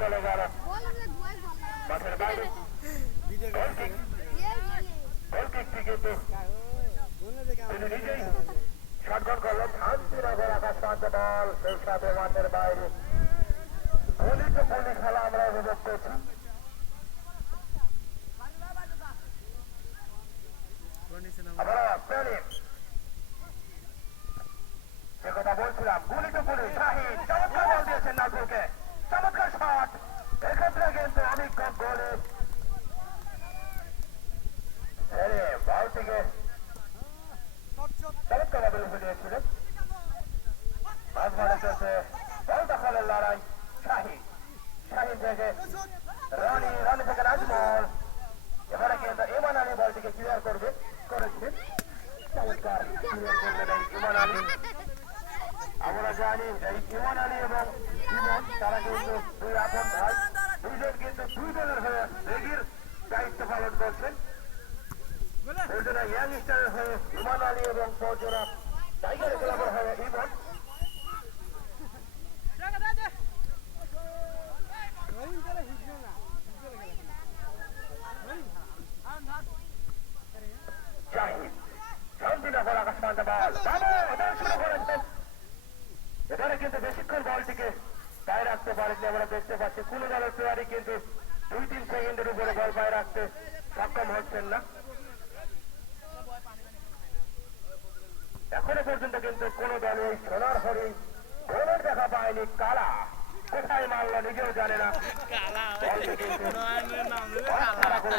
চলে গেল মাঠের বাইরে। গোলকিকটি কিন্তু তিনি নিজেই শটগন করলেন। শান্তিনগর আকাশকান্ত বল সেই সাথে মাঠের বাইরে। গুলি তো গুলি খেলা আমরা উপভোগ করছি। যে কথা বলছিলাম, গুলি তো গুলি। শাহিন চমৎকার বল দিয়েছেন নাজমুলকে, চমৎকার শট। এক্ষেত্রে কিন্তু অভিজ্ঞ গোলে বলটিকে চমৎকারভাবে উঠে দিয়েছিলেন। মাঝমাঠে চলছে বল দখলের লড়াই। শাহিন থেকে রানি থেকে নাজমুল। এবারে কিন্তু ইমান আলী বলটিকে ক্লিয়ার করেছেন। চমৎকার ক্লিয়ার করলেন এই ইমান আলী। আমরা জানি এই ইমান আলী এবং ইমন তারা কিন্তু দুই আপন ভাই। দুইজন কিন্তু দুই দলের হয়ে লেগের দায়িত্ব পালন করছেন। দুজনা ইয়াং স্টারের হয়ে ইমান আলী এবং ফজরা টাইগার ক্লাবের হয়ে ইমন। শান্তিনগর আকাশকান্ত বল শুরু করেছেন। এবারে কিন্তু বেশিক্ষণ বলটিকে পায়ে রাখতে পারেননি। আমরা দেখতে পাচ্ছি কোনো দলের প্লেয়ারই কিন্তু 2-3 সেকেন্ডের উপরে বল পায়ে রাখতে সক্ষম হচ্ছেন না। এখনো পর্যন্ত কিন্তু কোন দল এই সোনার হরিণ গোলের দেখা পায়নি। কালা কোথায় মারলো নিজেও জানে না। করে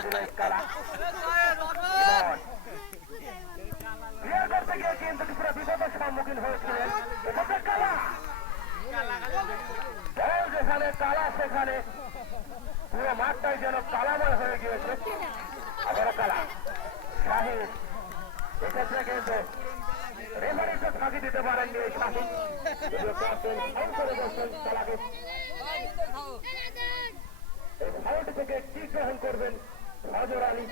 দিল কালা করতে গিয়ে কিন্তু কিছুটা বিপদের সম্মুখীন হয়েছিলেন। যেখানে কালা সেখানে পুরো মাঠটাই যেন কালাময় হয়ে গিয়েছে। আবারও কালা। শাহিন এক্ষেত্রে কিন্তু রেফারিকে ফাঁকি দিতে পারেননি শাহিন। করে বলছেন কালাকে এই ফাউল থেকে কি গ্রহণ করবেন ফজর আলী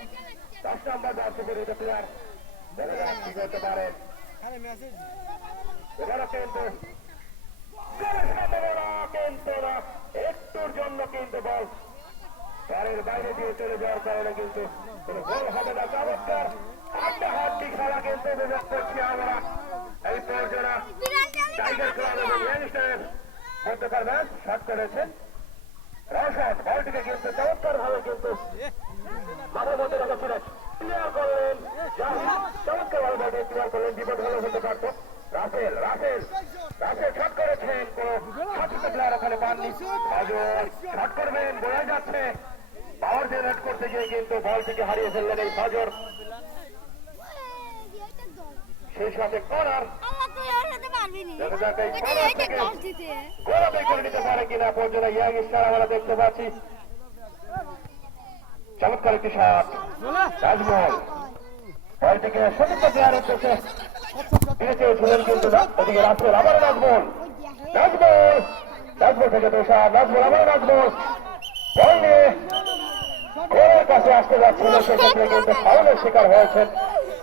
10 নম্বর বর্ষপরিচিত প্লেয়ার কি করতে পারেন। এবারও কিন্তু একটুর জন্য কিন্তু বল ঘরের বাইরে দিয়ে চলে যাওয়ার কারণে কিন্তু কোন গোল হবে না। চমৎকার হাড্ডাহাড্ডি খেলা কিন্তু উপভোগ করছি আমরা। এই পর্যনা টাইগার ক্লাব এবং ইয়াংস্টারের মধ্যকার ম্যাচ শট করেছেন রশদ। বলটিকে কিন্তু চমৎকার ভাবে কিন্তু মাথার মধ্যে রেখেছিলেন। ক্লিয়ার করলেন চমৎকার ভাবে বলটি ক্লিয়ার করলেন। বিপদ হলে হতে পারত। রাসেল শট করেছেন। কোন সঠিক প্লেয়ার ওখানে পাননি। শট করবেন বোঝা যাচ্ছে। পাওয়ার জেনারেট করতে গিয়ে কিন্তু বলটিকে হারিয়ে ফেললেন এই ফজর। সেই সাথে কর্নার গোলাপি করে নিতে পারে কিনা পর্যন্ত ইয়াং স্টার আমরা দেখতে পাচ্ছি। চমৎকার একটি শট নাজমুল বলটিকে সঠিক প্লেয়ার উঠেছে ছিলেন কিন্তু না। ওদিকে রাসেল আবার নাজমুল থেকে তুষার নাজমুল আবার নাজমুল বল নিয়ে গোলের কাছে আসতে যাচ্ছিল। সেক্ষেত্রে কিন্তু ফাউলের শিকার হয়েছেন।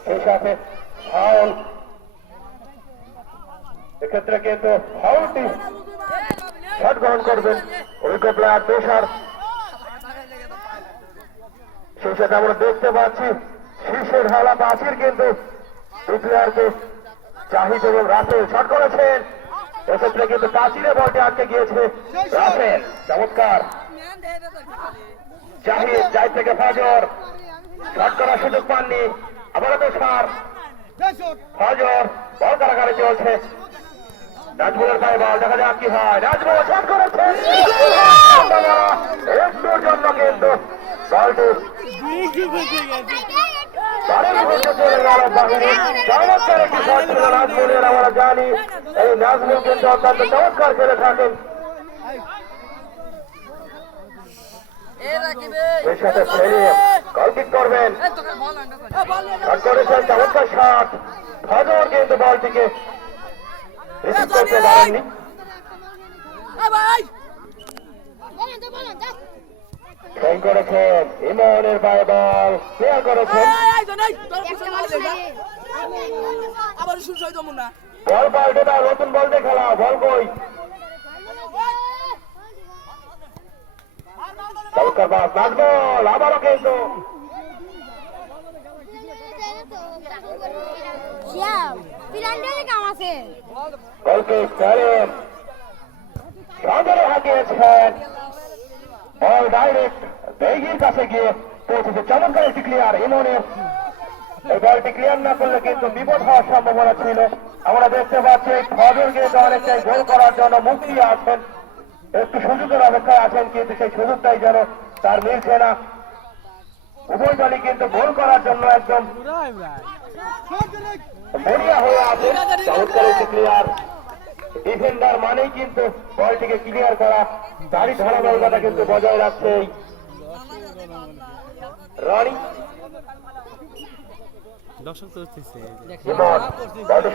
সেই সাথে ফাউল এক্ষেত্রে কিন্তু ফাউলটি শট গ্রহণ করবেন অভিজ্ঞ প্লেয়ার তুষার। সেই সাথে আমরা দেখতে পাচ্ছি শীর্ষের হালা পাঁচির কিন্তু দুই প্লেয়ারকে জাহিদ এবং রাসেল শট করেছেন। এক্ষেত্রে কিন্তু পাঁচিরে বলটি আটকে গিয়েছে। রাসেল চমৎকার। জাহিদ থেকে ফজর শট করার সুযোগ পাননি। আবারও তুষার ফজর বল কারাগারে চলছে। নাজমুলের পায়ে বল দেখা যাক কি হয়। নাজমুল শট করেছে একটুর জন্য কিন্তু বলটি চমৎকার একটি শট ছিল নাজমুলের। আমরা জানি এই নাজমুল কিন্তু অত্যন্ত চমৎকার খেলে থাকেন। এর সাথে গোলকিক করবেন শট করেছেন। চমৎকার শট। ফজর কিন্তু বলটিকে রিসিভ করতে পারেননি। করেছেন ইমনের পায়ে বল ক্লিয়ার করেছেন। বল পাল্টে দাও, নতুন বল দিয়ে খেলা। বল কই চমৎকার পাস নাজমুল আবারও কিন্তু গোলকিপ সালিম সজরে হাঁকিয়েছেন বল ডাইরেক্ট বেগির কাছে গিয়ে পৌঁছেছে চমৎকার একটি ক্লিয়ার ইমনের এই বলটি ক্লিয়ার না করলে কিন্তু বিপদ হওয়ার সম্ভাবনা ছিল আমরা দেখতে পাচ্ছি ফজর কিন্তু অনেকটাই গোল করার জন্য মুক্তি আছেন একটু সুযোগের অপেক্ষায় আছেন কিন্তু সেই সুযোগটাই যেন তার মিলছে না উভয় দলই কিন্তু গোল করার জন্য একদম মরিয়া হয়ে আছে চমৎকার একটি ক্লিয়ার ডিফেন্ডার মানেই কিন্তু বলটিকে ক্লিয়ার করা তারই ধারাবাহিকতা কিন্তু বজায় রাখছে রানি দর্শক তো হচ্ছে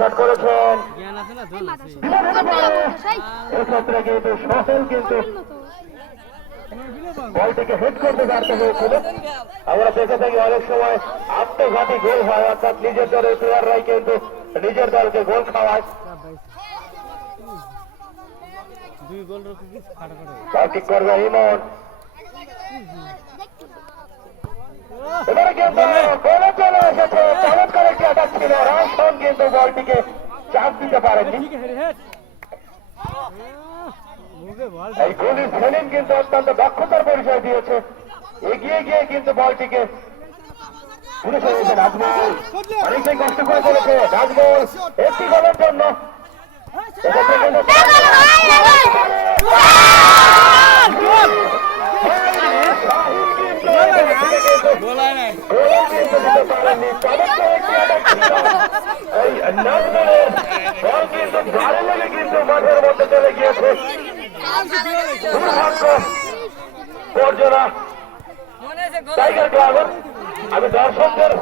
শট করেছেন জ্ঞান আছে না এক্ষেত্রে কিন্তু সফল কিন্তু বলটিকে হেড করতে পারতে হয়েছিল আমরা দেখে থাকি অনেক সময় আত্মঘাতী গোল হয় অর্থাৎ নিজের দলের প্লেয়াররাই কিন্তু নিজের দলকে গোল খাওয়ায় দুই গোল রক্ষে কি ঠিক করবে ইমন এবারে কিন্তু গোলে চলে এসেছে চমৎকার একটি অ্যাটাক ছিল রাশন কিন্তু বলটিকে চাপ দিতে পারেননি এই গোলি সেলিম কিন্তু অত্যন্ত দক্ষতার পরিচয় দিয়েছে এগিয়ে গিয়ে কিন্তু বলটিকে পুরো চলেছে নাজমুল অনেকটাই কষ্ট করে চলেছে নাজমুল একটি গোলের জন্য কিন্তু মাঠের মধ্যে চলে গিয়েছে বর্জনা টাইগার ক্লাব আমি দর্শকদের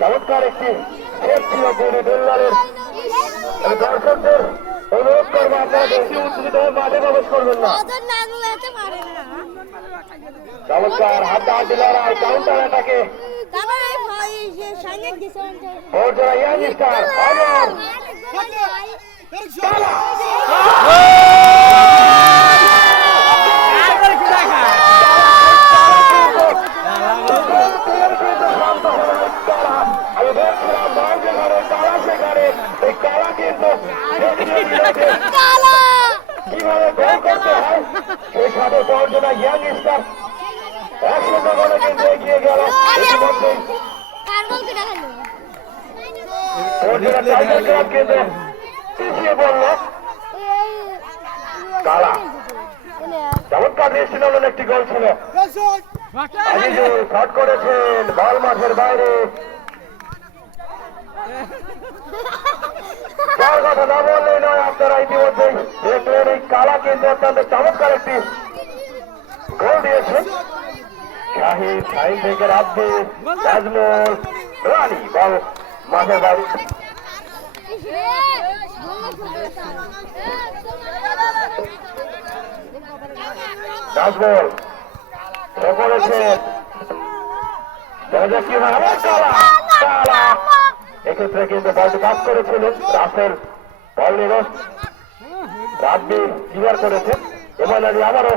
চমৎকার একটি সেট ছিল গৌরী দুল্লালের দর্শকদের অনুরোধ করবো আপনারা বেশি উত্তেজিত হয়ে মাঠে প্রবেশ করবেন না চমৎকার হাড্ডাহাড্ডি লড়াই কাউন্টার অ্যাটাকে বর্জনা ইয়াং স্টার অমর আমি বলছিলাম বল যেখানে কালা সেখানে এই কালা কিন্তু কিভাবে গোল করতে হয় সেই সাথে বর্জনা ইয়াং স্টার 1-0 গোলে কিন্তু এগিয়ে গেল ইতিমধ্যেই বর্জনা টাইগার ক্লাব কিন্তু পিছিয়ে পড়ল কালা চমৎকার দৃষ্টিনন্দন একটি গোল ছিল আজিজুল শট করেছেন বল মাঠের বাইরে যার কথা না বললেই নয় আপনারা ইতিমধ্যেই দেখলেন এই কালা কিন্তু অত্যন্ত চমৎকার একটি গোল দিয়েছেন শাহিদ শাহিদ থেকে রাব্বি নাজমুল রানি বল মাঠের বাইরে নাজমুল করেছেন এক্ষেত্রে কিন্তু বলটি পাস করেছিলেন রাসেল বল নিরস রাব্বি ক্লিয়ার করেছে এবার আবারও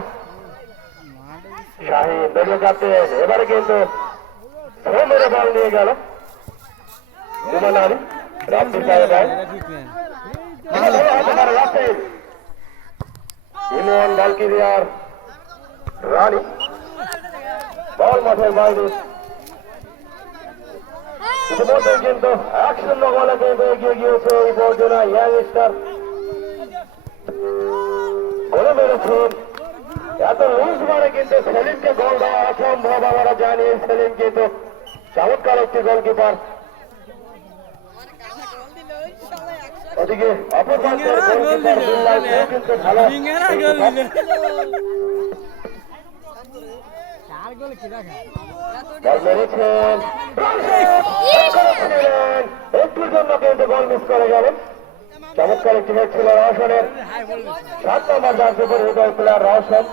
শাহিন দলীয় ক্যাপ্টেন এবারে কিন্তু মেরে বল নিয়ে গেল ইমন আলী রাব্বি সাহেব রাসেল ইমন বল ক্লিয়ার রানি বল মাঠের বাইরে ইতিমধ্যে কিন্তু 1-0 গোলে কিন্তু এগিয়ে গিয়েছে এই বর্জনা ইয়াং স্টার গোলে মেরেছেন এত লুজ মারে কিন্তু সেলিমকে গোল দেওয়া অসম্ভব আমরা জানি সেলিম কিন্তু চমৎকার একটি গোলকিপার ওদিকে অপর প্রান্তের গোলকিপার বিল্লাল কিন্তু ভালো বল মেরেছেন একটুর জন্য কিন্তু গোল মিস করে গেলেন চমৎকার একটি ম্যাচ ছিল রওশনের 7 নম্বর জার্সি পরে হৃদয় প্লেয়ার রওশন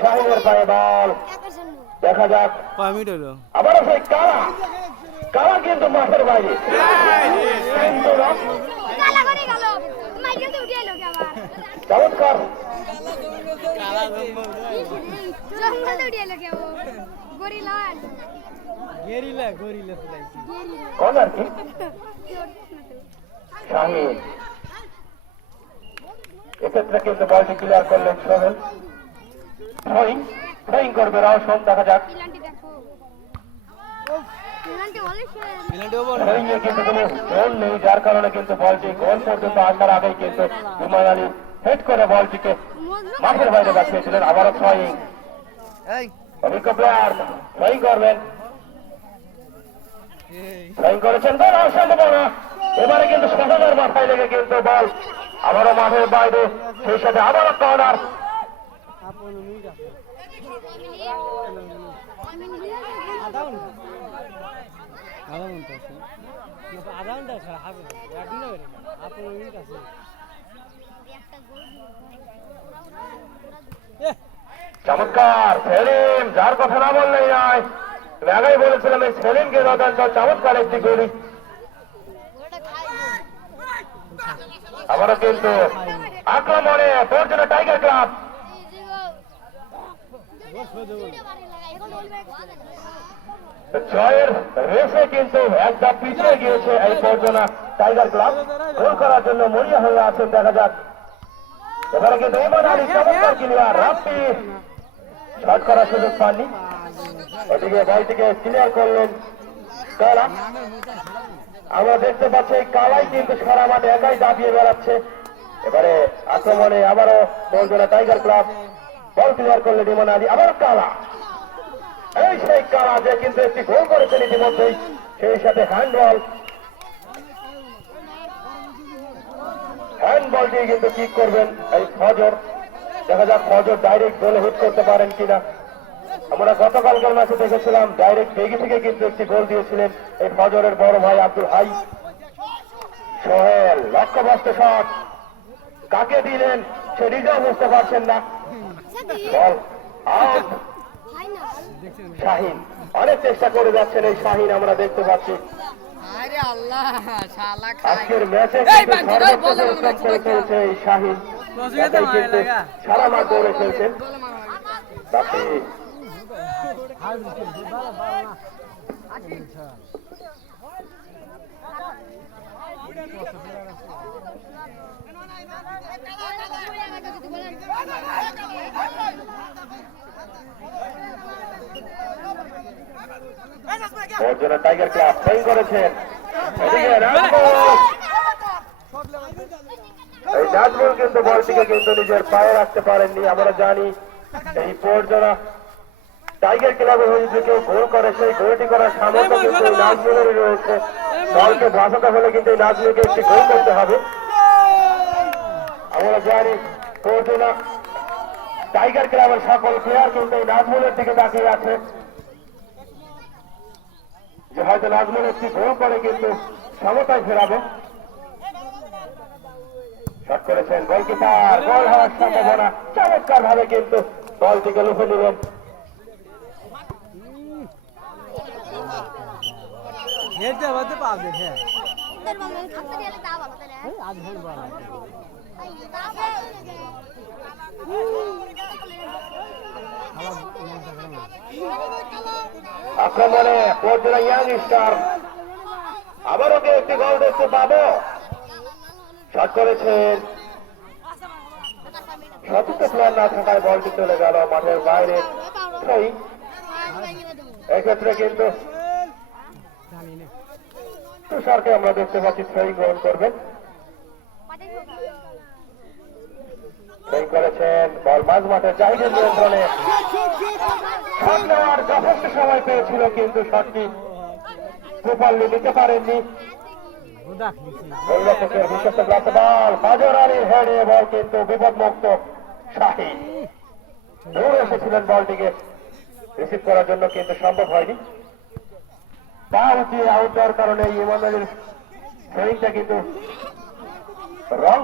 শাহিনের পায়ে বল দেখা যাক আবারও সেই কালা কালা কিন্তু মাঠের বাইরে কিন্তু কালা করে গেল মাইকেল তো উঠে এলো কি আবার চমৎকার জঙ্গল তো উঠে এলো কি আবার গরিলা গেরিলা গরিলা তো দেখছি কর্নার কি শাহিন এক্ষেত্রে কিন্তু বলটি ক্লিয়ার করলেন সোহেল থ্রোয়িং করবে রওশন দেখা যাক পিলান্টি দেখো পিলান্টি বলে পেনাল্টি ওভার থ্রোয়িং এ কিন্তু কোনো গোল নেই যার কারণে কিন্তু বলটি গোল পর্যন্ত আসার আগেই কিন্তু হুমায়ুন আলী হেড করে বলটিকে মাঠের বাইরে পাঠিয়েছিলেন আবারও থ্রোয়িং অভিজ্ঞ প্লেয়ার থ্রোয়িং করবেন থ্রোয়িং করেছেন বল অসম্ভাবনা এবারে কিন্তু সহজের মাথায় লেগে কিন্তু বল আবারও মাঠের বাইরে সেই সাথে আবারও কর্নার আপন মিনিট আছে আধা ঘন্টা আছে আধা ঘন্টা খেলা হবে না এক ঘন্টা করে আপন মিনিট আছে চমৎকার সেলিম যার কথা না বললেই নয় তুমি আগেই বলেছিলাম এই সেলিমকে অত্যন্ত চমৎকার একটি গড়ি আবারও কিন্তু আক্রমণে পর্যন্ত টাইগার ক্লাব জয়ের রেসে কিন্তু একদম পিছিয়ে গিয়েছে এই পর্যন্ত টাইগার ক্লাব গোল করার জন্য মরিয়া হয়ে আছেন দেখা যাক এবারে কিন্তু ইমান আলী চমৎকার ক্লিয়ার রাফি শট করার সুযোগ পাননি ওদিকে বলটিকে ক্লিয়ার করলেন কালা আমরা দেখতে পাচ্ছি এই কালাই কিন্তু সারা মাঠে একাই দাবিয়ে বেড়াচ্ছে এবারে আক্রমণে আবারও বলজোড়া টাইগার ক্লাব বল ক্লিয়ার করলেন ইমান আলী আবারও কালা এই সেই কালা যে কিন্তু একটি গোল করেছেন ইতিমধ্যেই সেই সাথে হ্যান্ডবল দিয়ে কিন্তু কিক করবেন এই ফজর দেখা যাক ফজর ডাইরেক্ট গোলে হিট করতে পারেন কিনা আমরা গতকালকের ম্যাচে দেখেছিলাম ডাইরেক্ট বেগি থেকে কিন্তু একটি গোল দিয়েছিলেন এই ফজরের বড় ভাই আব্দুল হাই সোহেল লক্ষ্যভ্রষ্ট শট কাকে দিলেন সে নিজেও বুঝতে পারছেন না বল আউট শাহিন অনেক চেষ্টা করে যাচ্ছেন এই শাহিন আমরা দেখতে পাচ্ছি আরে আল্লাহ শালা আজকের ম্যাচে খেলছে এই শাহিন কিন্তু সারা মাঠ দৌড়ে খেলছেন তাতে ওর জন্য টাইগার ক্লাব ফেল করেছেন এদিকে এই নাজমুল কিন্তু বলটিকে কিন্তু নিজের পায়ে রাখতে পারেননি আমরা জানি এই পর্যনা টাইগার ক্লাবের হয়ে যদি কেউ গোল করে সেই গোলটি করার সামর্থ্য কিন্তু এই নাজমুলেরই রয়েছে দলকে বাঁচাতে হলে কিন্তু এই নাজমুলকে একটি গোল করতে হবে আমরা জানি পর্যনা টাইগার ক্লাবের সকল প্লেয়ার কিন্তু এই নাজমুলের দিকে তাকিয়ে আছে যে হয়তো নাজমুল একটি গোল করে কিন্তু সমতায় ফেরাবে শট করেছেন গোলকিপার গোল হওয়ার সম্ভাবনা চমৎকার ভাবে কিন্তু বলটিকে লুফে নিলেন হেডটা হতে পাবে হ্যাঁ আধ ঘন্টা আক্রমণে পর্যটন ইয়াং স্টার আবারও কেউ একটি গোল দেখতে পাবো শট করেছেন সতীর্থ প্লেয়ার না থাকায় বলটি চলে গেল মাঠের বাইরে এক্ষেত্রে কিন্তু তুষারকে আমরা দেখতে পাচ্ছি থ্রোয়িং গ্রহণ করবেন থ্রোয়িং করেছেন বল মাঝ মাঠে জাহিদের নিয়ন্ত্রণে শট নেওয়ার যথেষ্ট সময় পেয়েছিল কিন্তু শটটি প্রপারলি নিতে পারেননি গোলরক্ষকের বিশ্বস্ত প্রাপ্ত বল ফজর আলীর হেডে বল কিন্তু বিপদমুক্ত শাহিন দৌড়ে এসেছিলেন বলটিকে রিসিভ করার জন্য কিন্তু সম্ভব হয়নি পা উঠিয়ে আউট দেওয়ার কারণে ইমান আলীর থ্রোয়িংটা কিন্তু রং